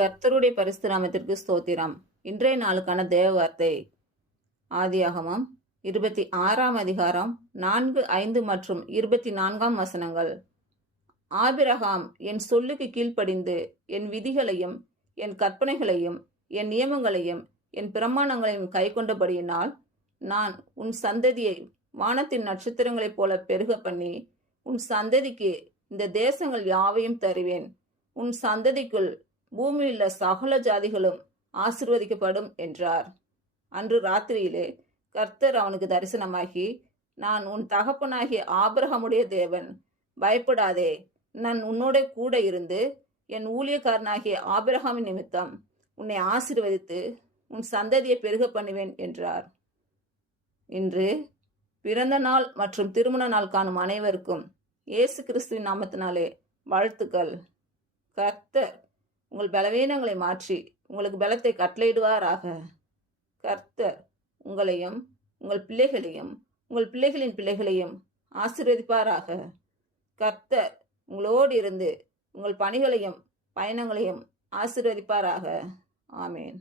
கர்த்தருடைய பரிசுத்த நாமத்திற்கு ஸ்தோத்திரம். இன்றைய நாளுக்கான தேவ வார்த்தை ஆதியாகமம் 26ஆம் அதிகாரம் 4, 5 மற்றும் 24ஆம் வசனங்கள். ஆபிரகாம் என் சொல்லுக்கு கீழ்ப்படிந்து என் விதிகளையும் என் கற்பனைகளையும் என் நியமங்களையும் என் பிரமாணங்களையும் கைக்கொண்டபடியினால் நான் உன் சந்ததியை வானத்தின் நட்சத்திரங்களைப் போல பெருக பண்ணி உன் சந்ததிக்கு இந்த தேசங்கள் யாவையும் தருவேன். உன் சந்ததிக்குள் பூமியிலுள்ள சகல ஜாதிகளும் ஆசீர்வதிக்கப்படும் என்றார். அன்று ராத்திரியிலே கர்த்தர் அவனுக்கு தரிசனமாகி, நான் உன் தகப்பனாகிய ஆபிரகாமுடைய தேவன், பயப்படாதே, நான் உன்னோட கூட இருந்து என் ஊழியக்காரனாகிய ஆபிரகாமின் நிமித்தம் உன்னை ஆசீர்வதித்து உன் சந்ததியை பெருக பண்ணுவேன் என்றார். இன்று பிறந்த நாள் மற்றும் திருமண நாள் காணும் அனைவருக்கும் இயேசு கிறிஸ்துவின் நாமத்தினாலே வாழ்த்துக்கள். கர்த்தர் உங்கள் பலவீனங்களை மாற்றி உங்களுக்கு பலத்தை கட்டளையிடுவாராக. கர்த்தர் உங்களையும் உங்கள் பிள்ளைகளையும் உங்கள் பிள்ளைகளின் பிள்ளைகளையும் ஆசீர்வதிப்பாராக. கர்த்தர் உங்களோடு இருந்து உங்கள் பணிகளையும் பயணங்களையும் ஆசீர்வதிப்பாராக. ஆமேன்.